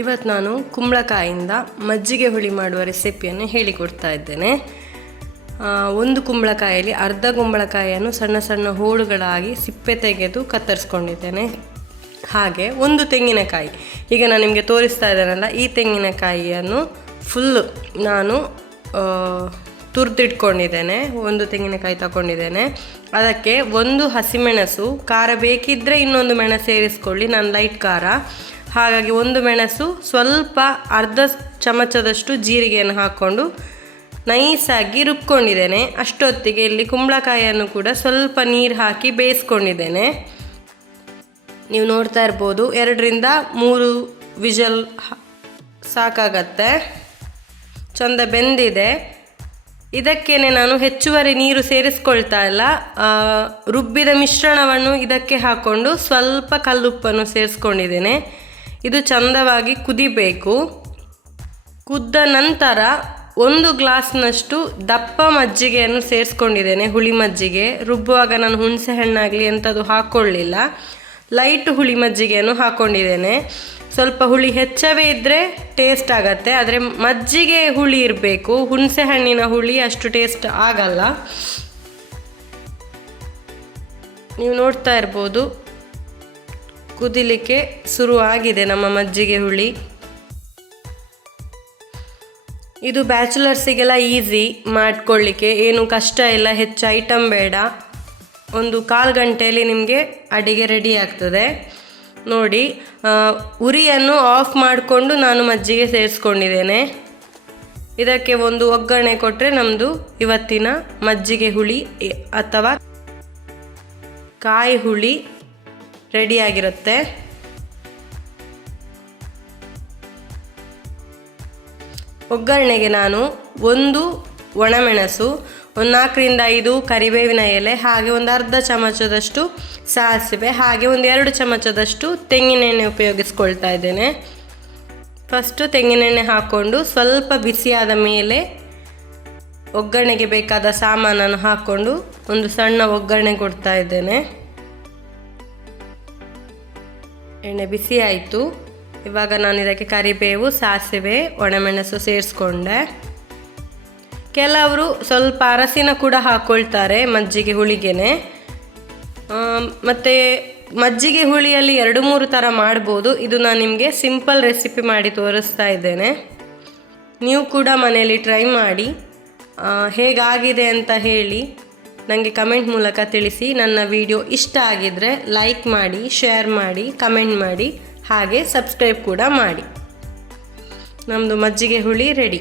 ಇವತ್ತು ನಾನು ಕುಂಬಳಕಾಯಿಂದ ಮಜ್ಜಿಗೆ ಹುಳಿ ಮಾಡುವ ರೆಸಿಪಿಯನ್ನು ಹೇಳಿಕೊಡ್ತಾ ಇದ್ದೇನೆ. ಒಂದು ಕುಂಬಳಕಾಯಲ್ಲಿ ಅರ್ಧ ಕುಂಬಳಕಾಯಿಯನ್ನು ಸಣ್ಣ ಸಣ್ಣ ಹೋಳುಗಳಾಗಿ ಸಿಪ್ಪೆ ತೆಗೆದು ಕತ್ತರಿಸ್ಕೊಂಡಿದ್ದೇನೆ. ಹಾಗೆ ಒಂದು ತೆಂಗಿನಕಾಯಿ. ಈಗ ನಾನು ನಿಮಗೆ ತೋರಿಸ್ತಾ ಇದ್ದೇನಲ್ಲ, ಈ ತೆಂಗಿನಕಾಯಿಯನ್ನು ಫುಲ್ಲು ನಾನು ತುರಿದಿಟ್ಕೊಂಡಿದ್ದೇನೆ. ಒಂದು ತೆಂಗಿನಕಾಯಿ ತಗೊಂಡಿದ್ದೇನೆ. ಅದಕ್ಕೆ ಒಂದು ಹಸಿಮೆಣಸು, ಖಾರ ಬೇಕಿದ್ದರೆ ಇನ್ನೊಂದು ಮೆಣಸು ಸೇರಿಸ್ಕೊಳ್ಳಿ. ನಾನು ಲೈಟ್ ಖಾರ. ಹಾಗಾಗಿ ಒಂದು ಮೆಣಸು ಸ್ವಲ್ಪ ಅರ್ಧ ಚಮಚದಷ್ಟು ಜೀರಿಗೆಯನ್ನು ಹಾಕ್ಕೊಂಡು ನೈಸಾಗಿ ರುಬ್ಕೊಂಡಿದ್ದೇನೆ. ಅಷ್ಟೊತ್ತಿಗೆ ಇಲ್ಲಿ ಕುಂಬಳಕಾಯಿಯನ್ನು ಕೂಡ ಸ್ವಲ್ಪ ನೀರು ಹಾಕಿ ಬೇಯಿಸ್ಕೊಂಡಿದ್ದೇನೆ. ನೀವು ನೋಡ್ತಾ ಇರ್ಬೋದು, ಎರಡರಿಂದ ಮೂರು ವಿಜಲ್ ಸಾಕಾಗತ್ತೆ. ಚಂದ ಬೆಂದಿದೆ. ಇದಕ್ಕೇನೆ ನಾನು ಹೆಚ್ಚುವರಿ ನೀರು ಸೇರಿಸ್ಕೊಳ್ತಾ ಇಲ್ಲ. ರುಬ್ಬಿದ ಮಿಶ್ರಣವನ್ನು ಇದಕ್ಕೆ ಹಾಕ್ಕೊಂಡು ಸ್ವಲ್ಪ ಕಲ್ಲುಪ್ಪನ್ನು ಸೇರಿಸ್ಕೊಂಡಿದ್ದೇನೆ. ಇದು ಚಂದವಾಗಿ ಕುದಿಬೇಕು. ಕುದ್ದ ನಂತರ ಒಂದು ಗ್ಲಾಸ್ನಷ್ಟು ದಪ್ಪ ಮಜ್ಜಿಗೆಯನ್ನು ಸೇರಿಸ್ಕೊಂಡಿದ್ದೇನೆ, ಹುಳಿ ಮಜ್ಜಿಗೆ. ರುಬ್ಬುವಾಗ ನಾನು ಹುಣಸೆ ಹಣ್ಣಾಗಲಿ ಎಂಥದ್ದು ಹಾಕ್ಕೊಳ್ಳಿಲ್ಲ. ಲೈಟ್ ಹುಳಿ ಮಜ್ಜಿಗೆಯನ್ನು ಹಾಕ್ಕೊಂಡಿದ್ದೇನೆ. ಸ್ವಲ್ಪ ಹುಳಿ ಹೆಚ್ಚವೇ ಇದ್ದರೆ ಟೇಸ್ಟ್ ಆಗತ್ತೆ, ಆದರೆ ಮಜ್ಜಿಗೆ ಹುಳಿ ಇರಬೇಕು. ಹುಣಸೆ ಹಣ್ಣಿನ ಹುಳಿ ಅಷ್ಟು ಟೇಸ್ಟ್ ಆಗಲ್ಲ. ನೀವು ನೋಡ್ತಾ ಇರ್ಬೋದು. ಕುದಿಲಿಕ್ಕೆ ಶುರುವಾಗಿದೆ ನಮ್ಮ ಮಜ್ಜಿಗೆ ಹುಳಿ. ಇದು ಬ್ಯಾಚುಲರ್ಸಿಗೆಲ್ಲ ಈಸಿ ಮಾಡ್ಕೊಳ್ಳಿಕ್ಕೆ, ಏನು ಕಷ್ಟ ಇಲ್ಲ, ಹೆಚ್ಚು ಐಟಮ್ ಬೇಡ. ಒಂದು ಕಾಲು ಗಂಟೆಯಲ್ಲಿ ನಿಮಗೆ ಅಡಿಗೆ ರೆಡಿ ಆಗ್ತದೆ. ನೋಡಿ ಉರಿಯನ್ನು ಆಫ್ ಮಾಡಿಕೊಂಡು ನಾನು ಮಜ್ಜಿಗೆ ಸೇರಿಸ್ಕೊಂಡಿದ್ದೇನೆ. ಇದಕ್ಕೆ ಒಂದು ಒಗ್ಗರಣೆ ಕೊಟ್ಟರೆ ನಮ್ಮದು ಇವತ್ತಿನ ಮಜ್ಜಿಗೆ ಹುಳಿ, ಅಥವಾ ಕಾಯಿ ಹುಳಿ ರೆಡಿಯಾಗಿರುತ್ತೆ ಒಗ್ಗರಣೆಗೆ ನಾನು ಒಂದು ಒಣಮೆಣಸು, ಒಂದು ನಾಲ್ಕರಿಂದ ಐದು ಕರಿಬೇವಿನ ಎಲೆ, ಹಾಗೆ ಒಂದು ಅರ್ಧ ಚಮಚದಷ್ಟು ಸಾಸಿವೆ, ಹಾಗೆ ಒಂದು ಎರಡು ಚಮಚದಷ್ಟು ತೆಂಗಿನೆಣ್ಣೆ ಉಪಯೋಗಿಸ್ಕೊಳ್ತಾ ಇದ್ದೇನೆ. ಫಸ್ಟು ತೆಂಗಿನೆಣ್ಣೆ ಹಾಕ್ಕೊಂಡು ಸ್ವಲ್ಪ ಬಿಸಿಯಾದ ಮೇಲೆ ಒಗ್ಗರಣೆಗೆ ಬೇಕಾದ ಸಾಮಾನನ್ನು ಹಾಕ್ಕೊಂಡು ಒಂದು ಸಣ್ಣ ಒಗ್ಗರಣೆ ಕೊಡ್ತಾ ಇದ್ದೇನೆ. ಎಣ್ಣೆ ಬಿಸಿ ಆಯಿತು. ಇವಾಗ ನಾನು ಇದಕ್ಕೆ ಕರಿಬೇವು, ಸಾಸಿವೆ, ಒಣಮೆಣಸು ಸೇರಿಸ್ಕೊಂಡೆ. ಕೆಲವರು ಸ್ವಲ್ಪ ಅರಸಿನ ಕೂಡ ಹಾಕ್ಕೊಳ್ತಾರೆ ಮಜ್ಜಿಗೆ ಹುಳಿಗೆನೆ. ಮತ್ತು ಮಜ್ಜಿಗೆ ಹುಳಿಯಲ್ಲಿ ಎರಡು ಮೂರು ಥರ ಮಾಡ್ಬೋದು. ಇದು ನಾನು ನಿಮಗೆ ಸಿಂಪಲ್ ರೆಸಿಪಿ ಮಾಡಿ ತೋರಿಸ್ತಾ ಇದ್ದೇನೆ. ನೀವು ಕೂಡ ಮನೆಯಲ್ಲಿ ಟ್ರೈ ಮಾಡಿ. ಹೇಗಾಗಿದೆ ಅಂತ ಹೇಳಿ. ನನಗೆ ಕಮೆಂಟ್ ಮೂಲಕ ತಿಳಿಸಿ. ನನ್ನ ವಿಡಿಯೋ ಇಷ್ಟ ಆಗಿದ್ದರೆ ಲೈಕ್ ಮಾಡಿ ಶೇರ್ ಮಾಡಿ ಕಮೆಂಟ್ ಮಾಡಿ, ಹಾಗೆ ಸಬ್ಸ್ಕ್ರೈಬ್ ಕೂಡ ಮಾಡಿ. ನಮ್ಮದು ಮಜ್ಜಿಗೆ ಹುಳಿ ರೆಡಿ